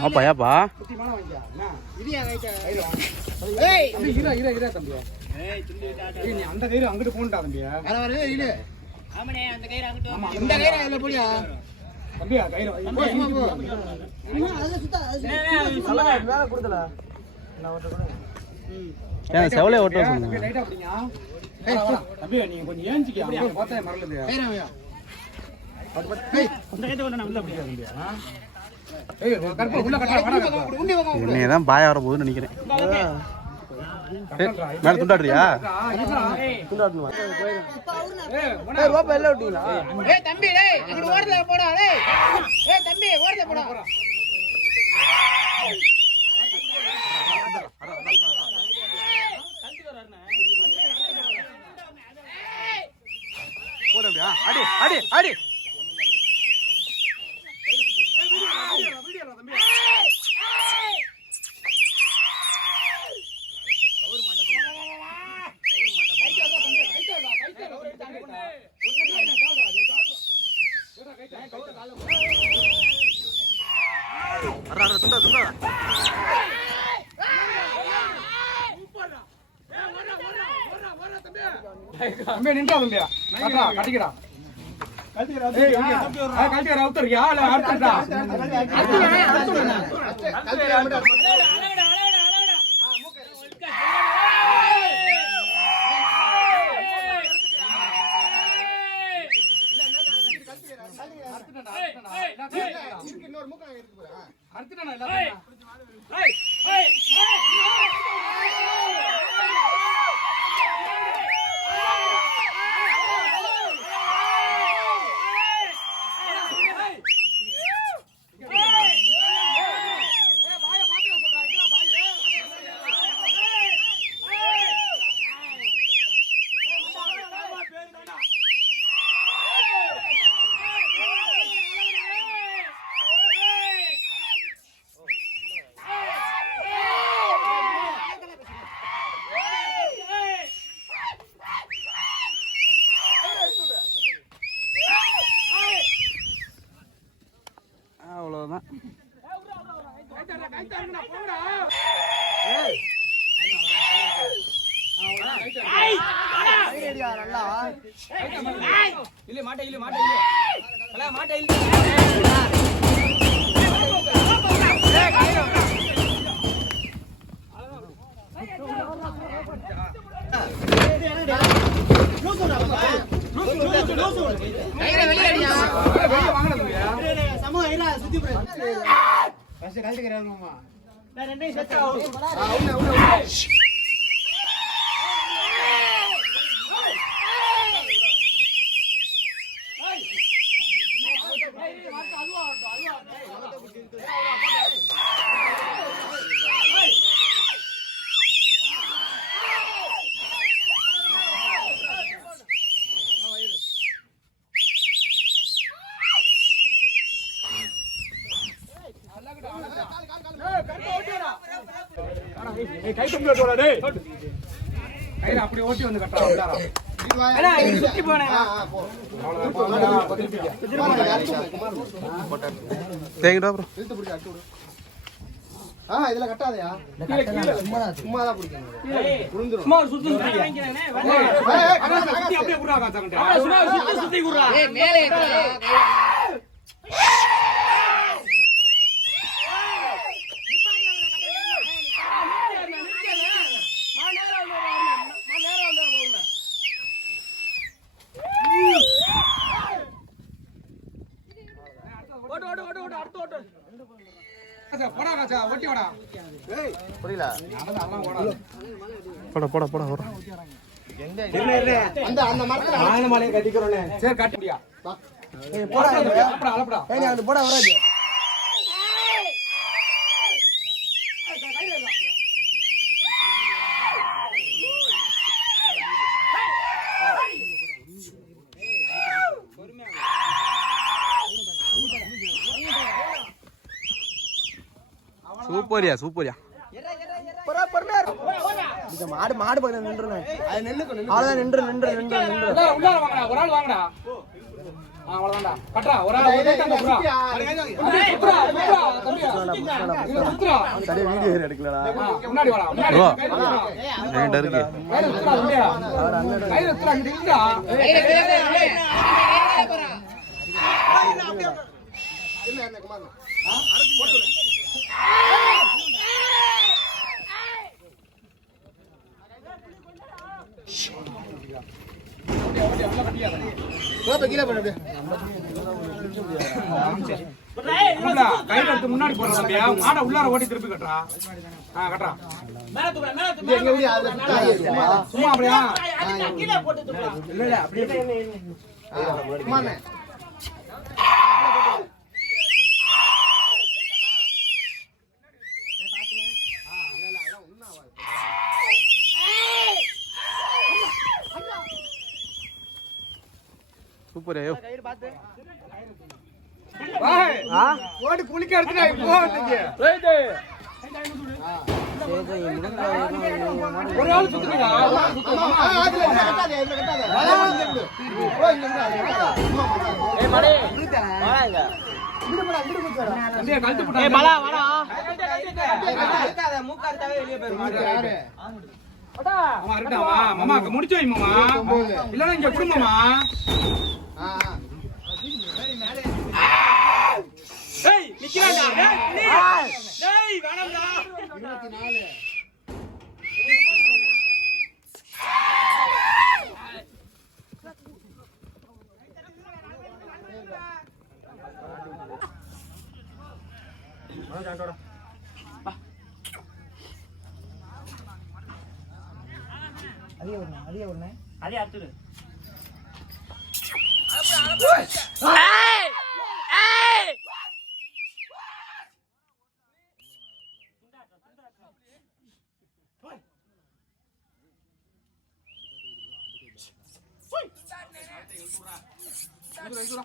ஆப்பா ஏப்பா? அந்த கயிறு அங்கிட்டு போன்டா தம்பியா இந்த கயிறு அதுல போடியா தம்பியா கயிறு ஓட்ட நீங்க கொஞ்சம் ஏஞ்சிக்க பார்த்தா தான் பாய வர போகுதுன்னு நினைக்கிறேன் மேல துண்டாடுறியா? ஏய், உன- ஏய் தம்பி போடா தம்பி போடா. போட அடி அடி அடி. அட, துண்டா துண்டா தம்பி நின்றா தம்பியா கட்டா கட்டிக்கடா ஏய், இங்க. ஆ, கழட்டிக்கிறா, அவுத்துறியா? இல்ல, அறுத்துட்டா? அறுத்துட்டானா எல்லாத்தையும்? இல்ல மாட்டே இல்ல மாட்டே இல்ல மாட்டே இல்ல கயிறை வெளிய அடியா வெளிய வாங்கடா தம்பியா ஏய் கை டேய். கையில அப்படி ஓட்டி வந்து கட்டா சுத்தி போனேன் தேங்கிட்டா அப்புறம். இதுல கட்டாதயா? சும்மா தான் பிடிக்கணும். சும்மா சுத்து சுத்தி. சுத்தி அப்படியே சும்மா சுத்தி சுத்தி குடுறா. ஏய் மேலே போடா போட. போட போட அந்த அந்த மரத்துல ஆனமலையை கட்டிக்கிறோனே சரி கட்டி முடியா போடா அலப்படா அலப்படா போட வராது. சூப்பரியா சூப்பரியா. மாடு மாடு பக்கத்துல நின்று அவ்வளவுதான் நின்று நின்று நின்று நின்று ஒரு ஆள் வாங்கடா. அவ்வளவுதான்டா. ஒரு வீடியோ எடுக்கலடா. முன்னாடி வாடா, முன்னாடி இருக்கு. முன்னாடி போடுறா. மாடை உள்ளார ஓட்டி திருப்பி கட்டுறா. கட்டுறா. சும்மா அப்படியா? இல்ல, இல்ல, அப்படியே சூப்பர். ஏய், ஓடி குளிக்க எடுத்துடா, இப்போ. ஒரு ஆள் சுத்துறீங்களா? ஒரு ஆள் சுத்துறீங்களா? தம்பியா, கழட்டி போட்டா. ஆமா, இருக்கட்டும், ஆமா. மாமா, அங்க முடிச்சு வை, மாமா. இல்லைன்னா இங்க குடும்பமா டேய், நிக்கிறான்டா. டேய், டேய். டேய், வேணாம்டா. தம்பியா, ஒரு கைத்த அப்படியே குடியா, ஒரு கைத்த கட்டுங்கய்யா,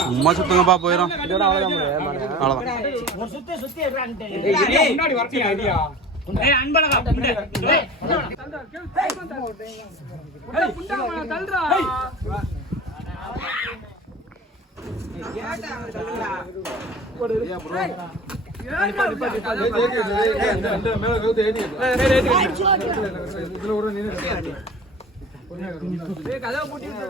சும்மா சுத்துங்கப்பா போயிடும் அவ்வளோதான் ஏய், முன்னாடி கதவு பின்னாடி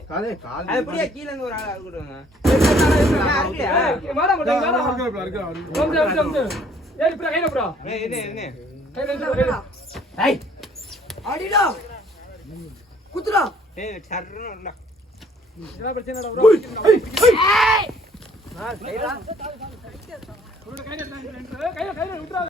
அப்படின்ட்டு. ஏய், அப்படியே மேல பிடிச்சு, அண்ணா, இரு, நிமிஷம், அண்ணா, இருண்ணா. ஐயோ. ஏய், வாடா, வாடா, வாடா. நிமிஷம், நிமிஷம், நிமிஷம். ஏய், இப்படி கையில போடா. கையில எடுத்து, கையில. என்ன பிரச்சனைடா, bro? கையில கையில கையில விட்டுறாத.